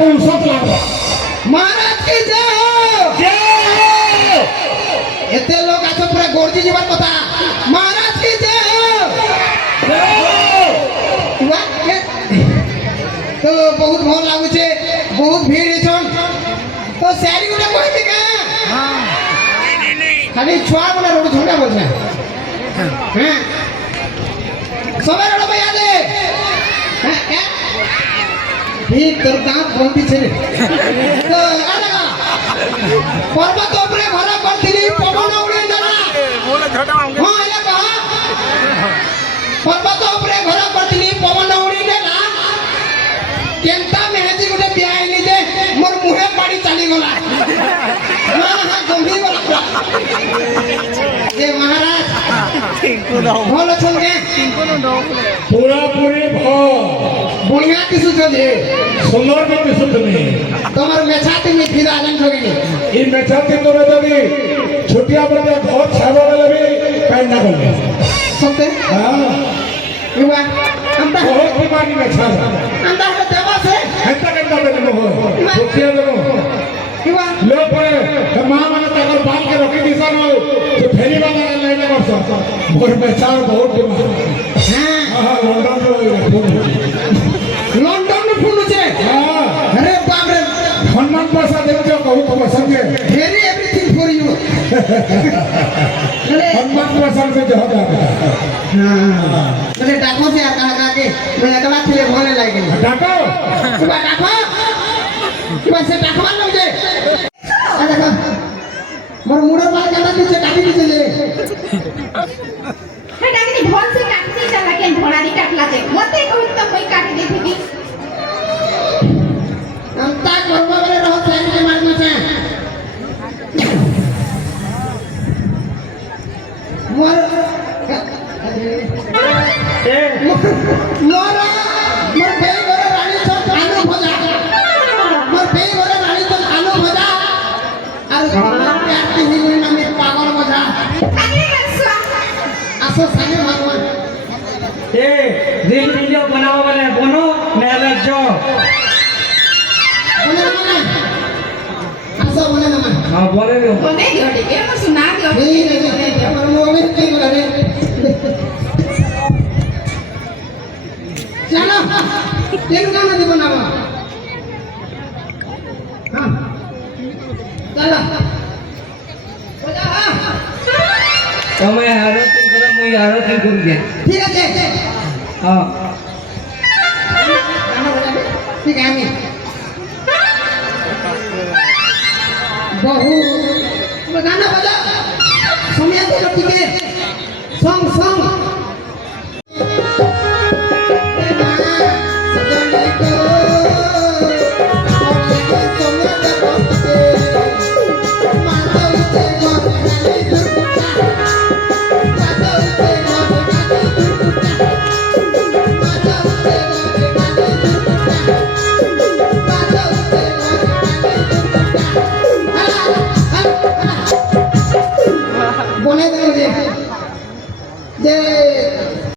को सब लागो महाराज की जय हो जय एते लोग आछो पूरा गोरजी जीवन कथा महाराज की जय हो तो बहुत भल लागु छे बहुत भीड़ छन तो सारी गुना कहबी का हां खाली छुआ गुना रोड झंडा बोलछे हां सवे रोड भैया दे हां क्या ही तोर दांत बंदी छे तो आला पर्वत ऊपर घर करथिली पवन उड़े जाला बोले झटा हां एला कहा पर्वत ऊपर घर करथिली पवन उड़ी जाला केंता मेहदी गुटे बियाइली जे मोर मुहे पाड़ी चली गला हां हां गंभीर गला जे महाराज भलो छन के पूरा पूरी भ बुढ़िया किसु जे सुंदर में किसु तुम्हें तमर मेछाती में फिर आजन जोगिनी इन मेछाती तो जदी छोटिया बड़िया घर छाबो वाला भी काई ना करले सत्य हां युवा अंता बहुत बीमारी में छा अंता है देवा से हेता करता बेले हो छोटिया लोग युवा लो पड़े मां माने तकर बाल के रखी दिसन हो तो फेरी वाला लेने कर मोर बेचार बहुत बीमार हां लंदन में फोन छे हां अरे बाप रे हनुमान प्रसाद देव जो कहू तो संगे वेरी एवरीथिंग फॉर यू अरे हनुमान प्रसाद से जो होगा हां अरे डाको से कहा के मैं अगला थे होने लागे डाको सुबह डाको सुबह से डाकवा लो जे आ देखो मोर मुड़र बाल काटा नीचे काटी नीचे ले हे डाकनी भोल से काटनी चला के घोड़ा दी काटला जे मते कहू त कोई काट दे थी अंता करबा वाले रहो सैन के मार में से मोर ए मोर मोर बेई घरे रानी सब आलू भजा मोर बेई घरे रानी सब आलू भजा और प्यार की हिली ना में पागल भजा आगे रसवा आसो सागे भगवान ए रील वीडियो बनाओ वाले बनो नेले जो बोले ना आसो बोले ना हां बोले रे बोले दियो ठीक है मैं सुना दियो नहीं नहीं हमर मोबाइल के करे चलो एक गाना दे बनावा हां चलो बोला તમે આરતી કરો હું આરતી કરું કે ठीक है हां गाना बजा ठीक है बहुत